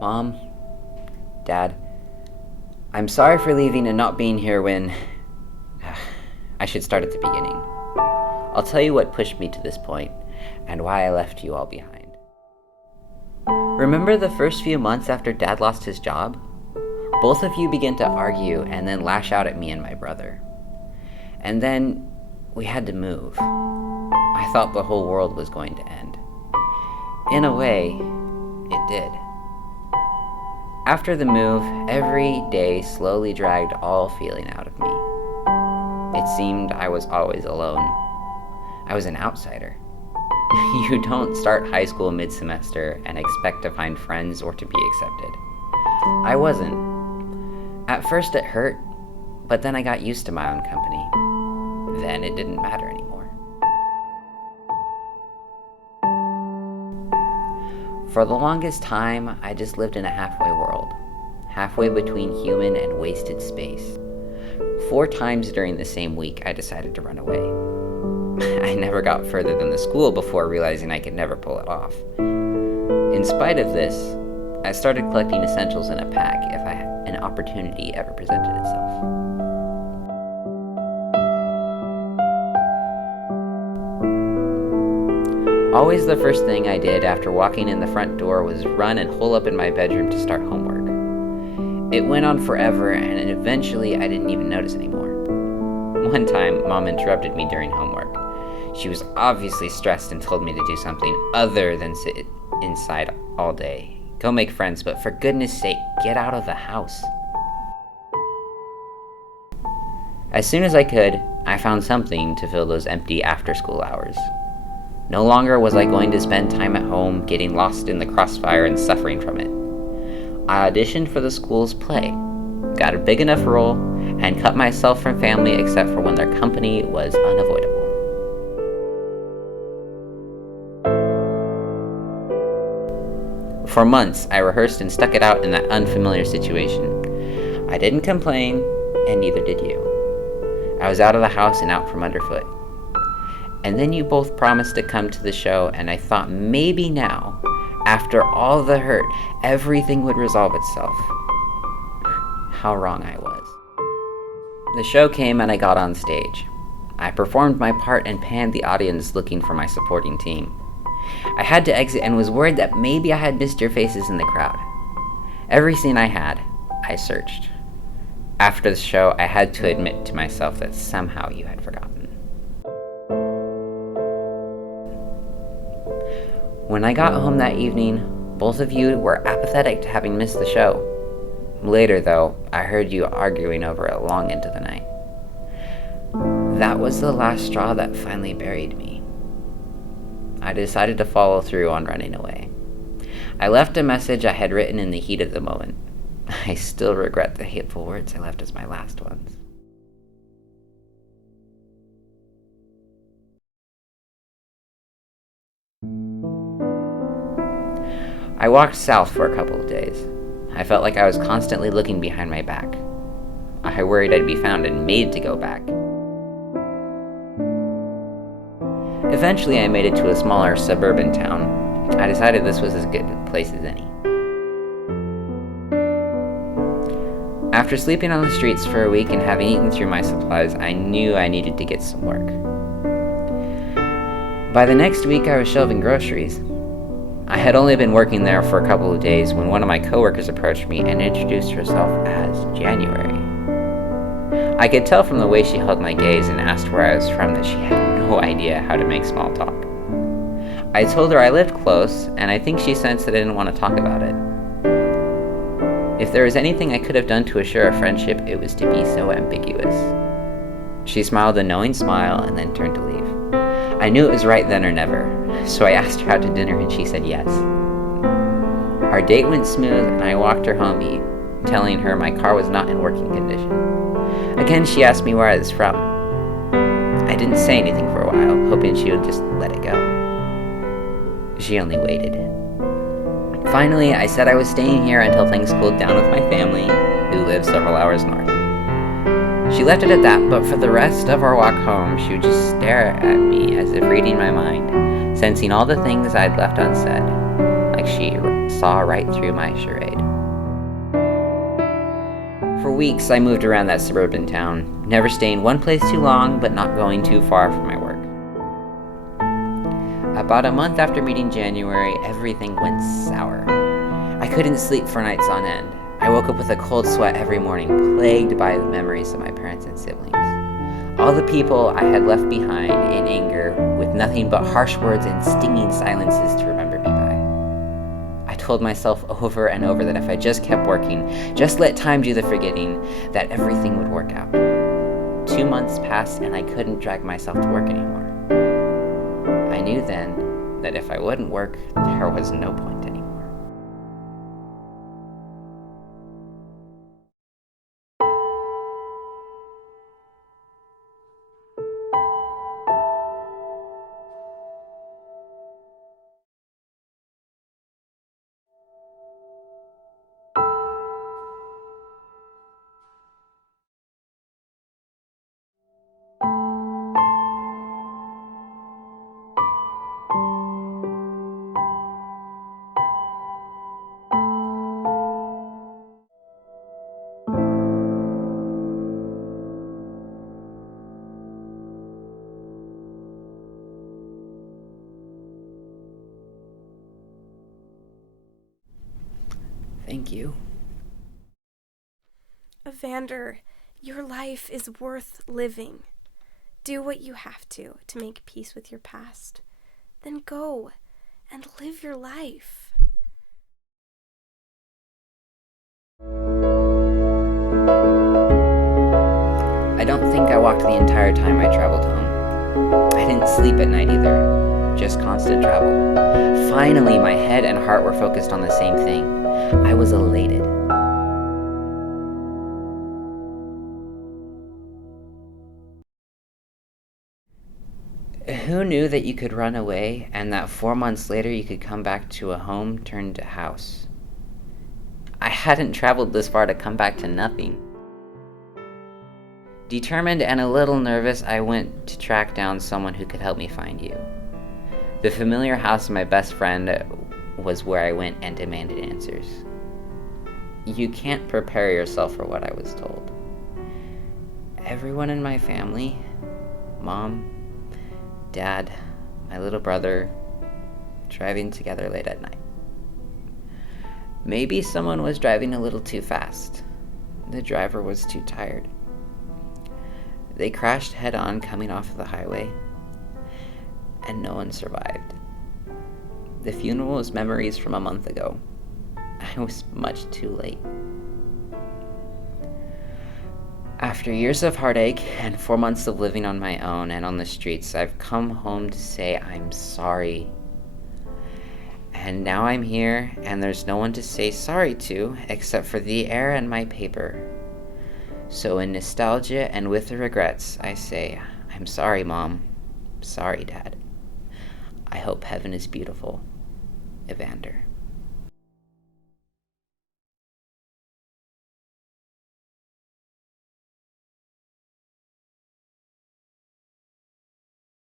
Mom, Dad, I'm sorry for leaving and not being here when... I should start at the beginning. I'll tell you what pushed me to this point and why I left you all behind. Remember the first few months after Dad lost his job? Both of you began to argue and then lash out at me and my brother. And then we had to move. I thought the whole world was going to end. In a way, it did. After the move, every day slowly dragged all feeling out of me. It seemed I was always alone. I was an outsider. You don't start high school mid-semester and expect to find friends or to be accepted. I wasn't. At first it hurt, but then I got used to my own company. Then it didn't matter anymore. For the longest time, I just lived in a halfway world, halfway between human and wasted space. 4 times during the same week, I decided to run away. I never got further than the school before realizing I could never pull it off. In spite of this, I started collecting essentials in a pack if an opportunity ever presented itself. Always the first thing I did after walking in the front door was run and hole up in my bedroom to start homework. It went on forever, and eventually I didn't even notice anymore. One time, Mom interrupted me during homework. She was obviously stressed and told me to do something other than sit inside all day. Go make friends, but for goodness sake, get out of the house. As soon as I could, I found something to fill those empty after-school hours. No longer was I going to spend time at home getting lost in the crossfire and suffering from it. I auditioned for the school's play, got a big enough role, and cut myself from family except for when their company was unavoidable. For months, I rehearsed and stuck it out in that unfamiliar situation. I didn't complain, and neither did you. I was out of the house and out from underfoot. And then you both promised to come to the show, and I thought maybe now, after all the hurt, everything would resolve itself. How wrong I was. The show came and I got on stage. I performed my part and panned the audience looking for my supporting team. I had to exit and was worried that maybe I had missed your faces in the crowd. Every scene I had, I searched. After the show, I had to admit to myself that somehow you had forgotten. When I got home that evening, both of you were apathetic to having missed the show. Later, though, I heard you arguing over it long into the night. That was the last straw that finally buried me. I decided to follow through on running away. I left a message I had written in the heat of the moment. I still regret the hateful words I left as my last ones. I walked south for a couple of days. I felt like I was constantly looking behind my back. I worried I'd be found and made to go back. Eventually, I made it to a smaller suburban town. I decided this was as good a place as any. After sleeping on the streets for a week and having eaten through my supplies, I knew I needed to get some work. By the next week, I was shelving groceries. I had only been working there for a couple of days when one of my coworkers approached me and introduced herself as January. I could tell from the way she held my gaze and asked where I was from that she had no idea how to make small talk. I told her I lived close, and I think she sensed that I didn't want to talk about it. If there was anything I could have done to assure a friendship, it was to be so ambiguous. She smiled a knowing smile and then turned to leave. I knew it was right then or never, so I asked her out to dinner and she said yes. Our date went smooth and I walked her home, telling her my car was not in working condition. Again, she asked me where I was from. I didn't say anything for a while, hoping she would just let it go. She only waited. Finally, I said I was staying here until things cooled down with my family, who lives several hours north. She left it at that, but for the rest of our walk home, she would just stare at me as if reading my mind, sensing all the things I'd left unsaid, like she saw right through my charade. For weeks, I moved around that suburban town, never staying one place too long, but not going too far from my work. About a month after meeting January, everything went sour. I couldn't sleep for nights on end. I woke up with a cold sweat every morning, plagued by the memories of my parents and siblings. All the people I had left behind in anger, with nothing but harsh words and stinging silences to remember me by. I told myself over and over that if I just kept working, just let time do the forgetting, that everything would work out. 2 months passed and I couldn't drag myself to work anymore. I knew then that if I wouldn't work, there was no point anymore. Thank you. Evander, your life is worth living. Do what you have to make peace with your past. Then go and live your life. I don't think I walked the entire time I traveled home. I didn't sleep at night either, just constant travel. Finally, my head and heart were focused on the same thing. I was elated. Who knew that you could run away and that 4 months later you could come back to a home turned to house? I hadn't traveled this far to come back to nothing. Determined and a little nervous, I went to track down someone who could help me find you. The familiar house of my best friend was where I went and demanded answers. You can't prepare yourself for what I was told. Everyone in my family, Mom, Dad, my little brother, driving together late at night. Maybe someone was driving a little too fast. The driver was too tired. They crashed head-on coming off the highway, and no one survived. The funeral was memories from a month ago. I was much too late. After years of heartache and 4 months of living on my own and on the streets, I've come home to say I'm sorry. And now I'm here, and there's no one to say sorry to except for the air and my paper. So in nostalgia and with the regrets, I say, I'm sorry, Mom. Sorry, Dad. I hope heaven is beautiful. Evander.